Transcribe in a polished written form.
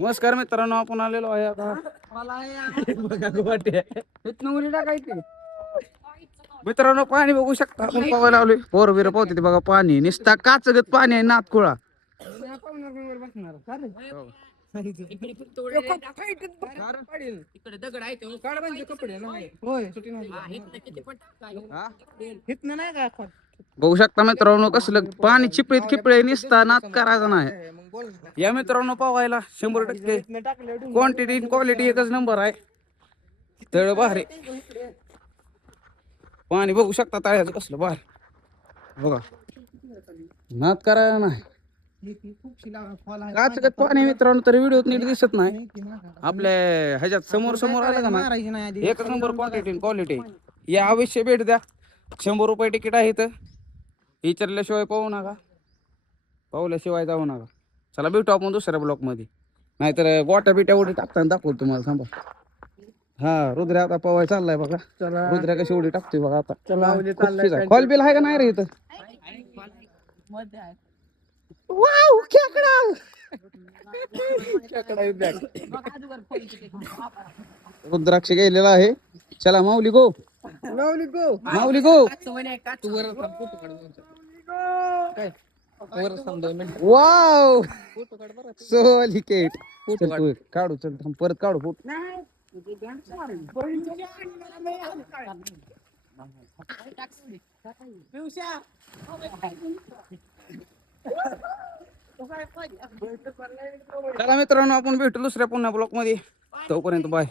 नमस्कार मित्रांनो, आपण आलेलो आहे आता बघा गोट्या. इथनं उडी टाकायची. मित्रांनो पाणी बघू शकता, आपण पावायला लावले पोर बिर पावते ते बघा. पाणी निसता काचगत पाणी आहे, नातकुळा. इकडे दगड आहे ते काढ म्हणजे कपडे होय सुटी नाही नाही का बघू शकता मित्रांनो, कसलं पाणी चिपळीत खिपळे निसता नात करायचा नाही. या मित्रांनो पावायला 100% क्वांटिटी क्वालिटी एकच नंबर आहे. तळ भारी पाणी बघू शकता, तळ्याचं कसलं भारी बघा. नात करायला नाही काचगत पाणी मित्रांनो, तरी व्हिडिओत नीट दिसत नाही. आपल्या ह्याच्यात समोर समोर आलं का ना, एकच नंबर क्वांटिटी क्वालिटी. या अवश्य भेट द्या. 100 रुपये तिकीट आहे इथं. विचारल्याशिवाय पाहू नका, पावल्याशिवाय जाऊ नका. चला भेटू आपण दुसऱ्या ब्लॉक मध्ये, नाहीतर गोट्या बिट्या उडी टाकताना दाखवतो तुम्हाला. थांबा. हा रुद्र्या आता पवाय चाललाय बघा. रुद्र्या कशी उडी टाकतोय बघा आता. कॉल बिल आहे का नाही रे इथं? वाव खेकडा. रुद्राक्ष गेलेला आहे. चला माऊली गो, माऊली गो. वाव सोलिकेट. काढू चल, थांब परत काढू फोटो. चला मित्रांनो, आपण भेटू दुसऱ्या पुन्हा ब्लॉक मध्ये. तोपर्यंत बाय.